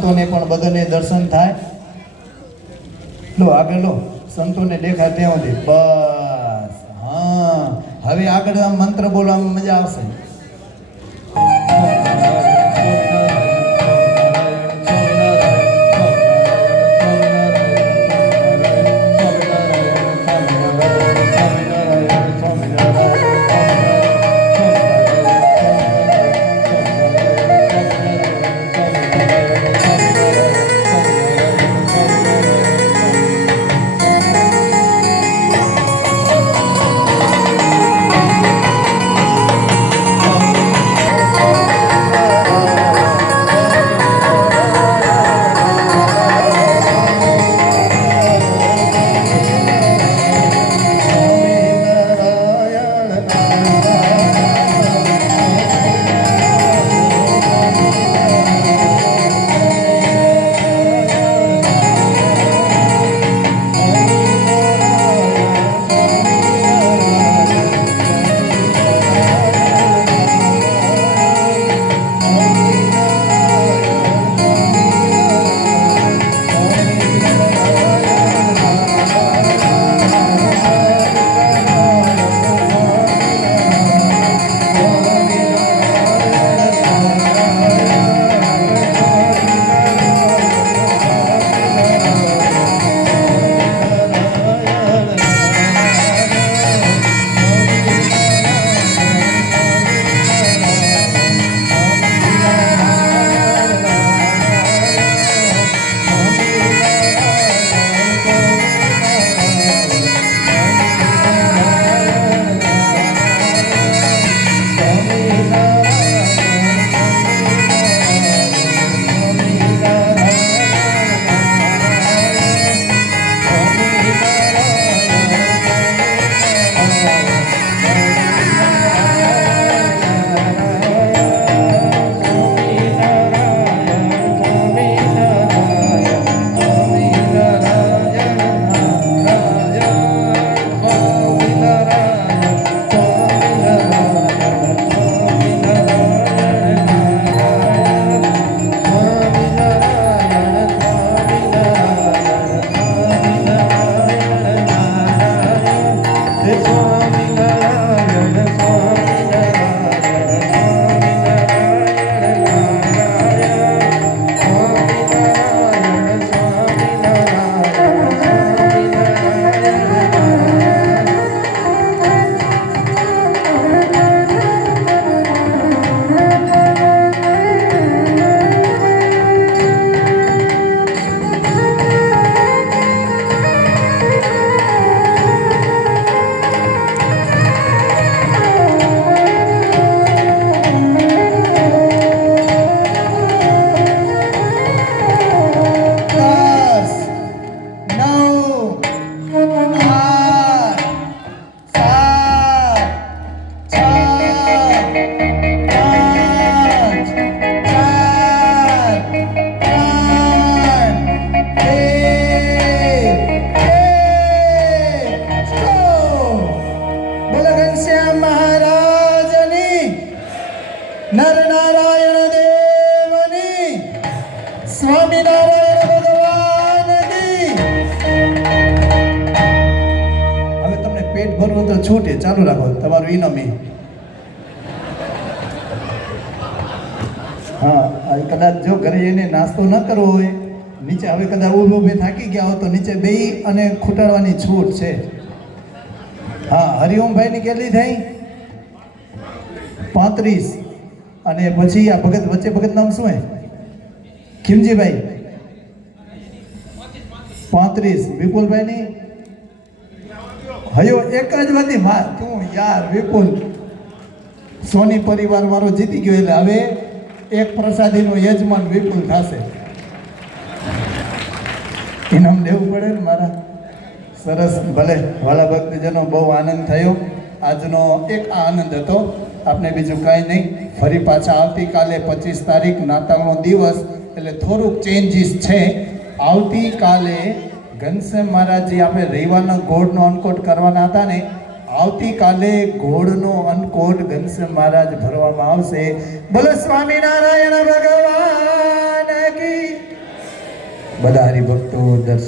સંતોને પણ બધાને દર્શન થાય. લો, આગળ લો. સંતોને દેખાય ત્યાં સુધી. બસ. હા. હવે આગળ મંત્ર બોલવામાં મજા આવશે. ઘનશ્યામ મહારાજની. નરનારાયણ દેવની. સ્વામિનારાયણ ભગવાન હવે તમને પેટ ભરવું તો છૂટે. ચાલુ રાખો. તમારું ઇનામી. હા કદાચ જો ઘરે એને નાસ્તો ન કરવો હોય, નીચે હવે કદાચ ઊભે ઊભે થાકી ગયા હો તો નીચે બેહી અને ખૂટાડવાની છૂટ છે. હા, હરિઓમભાઈની કેટલી થઈ. પાંત્રીસ. અને પછી આ ભગત, વચ્ચે ભગત નામ શું હે? ખીમજીભાઈ. પાંત્રીસ. વિપુલભાઈની? હયો, એક જ બધી માં તું યાર, વિપુલ. સોની પરિવાર વાળો જીતી ગયો એટલે હવે એક પ્રસાદીનો યજમાન વિપુલ થશે ઇનામ દેવું પડે ને મારા. સરસ ભલે વાલા ભક્તજનો બહુ આનંદ થયો. આજનો એક આનંદ હતો. આપણે બીજું કાંઈ નહીં. ફરી પાછા આવતીકાલે પચીસ તારીખ નાતાળનો દિવસ એટલે થોડુંક ચેન્જીસ છે. આવતીકાલે ઘનશ્યામ મહારાજજી આપણે રવિવારના ગોળનો અનકોટ કરવાના હતા ને, આવતીકાલે ગોળનો અનકોટ ઘનશ્યામ મહારાજ ભરવામાં આવશે. બોલો સ્વામિનારાયણ ભગવાન કી બધા હરિભક્તો દર્શન